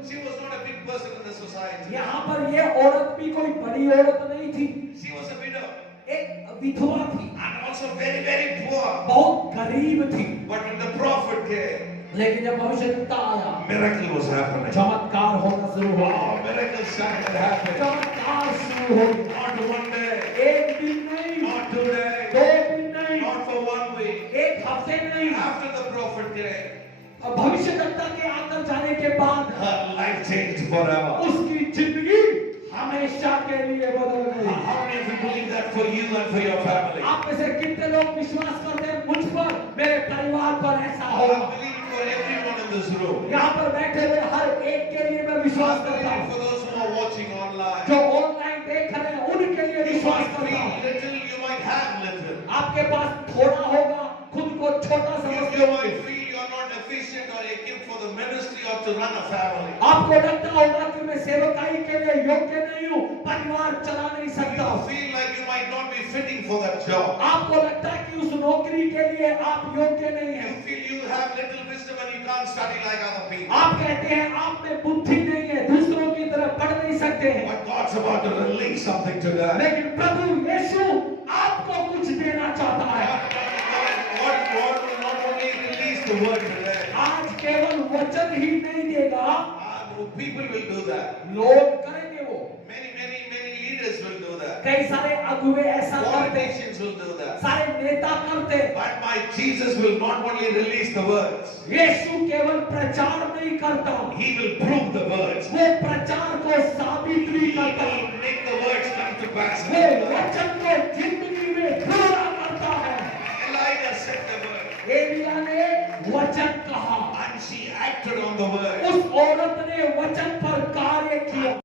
She was not a big person in the society. यहाँ पर ये औरत भी कोई बड़ी औरत नहीं थी, She was a widow एक विधवा थी, and also very, very poor. बहुत गरीब थी। But when the prophet came, लेकिन जब भविष्यद्वक्ता आया, miracle was happening. चमत्कार होना शुरू हुआ। Wow, miracles started happening. चमत्कार शुरू हो गया। Not one day, एक दिन नहीं, not 2 days, दो दिन नहीं, not हिसाब से नहीं। After the prophet came, और भविष्यवक्ता के आकर जाने के बाद her life changed forever. उसकी जिंदगी हमेशा के लिए बदल गई। How many of you believe that for you and for your family? आप में से कितने लोग विश्वास करते हैं मुझ पर, मेरे परिवार पर ऐसा I होगा? believe for everyone in this room. यहाँ पर बैठे हुए हर एक के लिए मैं I विश्वास करता believe हूँ। for those who are watching online. जो ऑनलाइन देख रहे हैं उनके लिए You विश्वास might करता feel हूँ। little, you might have little. आपके पास थोड़ा होगा, खुद को छोटा समझते You होंगे। might feel you're not efficient or equipped for the ministry or to run a family. आपको लगता होगा कि मैं सेवकाई के लिए योग्य नहीं हूँ, परिवार चला नहीं सकता You हूँ। feel like you might not be fitting for that job. आपको लगता है कि उस नौकरी के लिए आप योग्य नहीं You हैं। feel you have little wisdom and you can't study like other people. आप कहते हैं आप में बुद्धि नहीं है, दूसरों की तरह पढ़ नहीं सकते हैं। But God's about to release something today. लेकिन प्रभु यीशु आपको कुछ देना चाहता है। God will not only release the word today. आज केवल वचन ही नहीं देगा, People will do that. लोग करेंगे वो। Many leaders will do that. कई सारे अगुवे ऐसा करते हैं, Politicians will do that. सारे नेता करते हैं। But my Jesus will not only release the words, यीशु केवल प्रचार नहीं करता, He will prove the words. वो प्रचार को साबित भी He करता, will make the words come to pass. वो वचन को जिंदगी में पूरा करता है। Elijah said the word, Elia ने वचन कहा, and she acted on the word. उस औरत ने वचन पर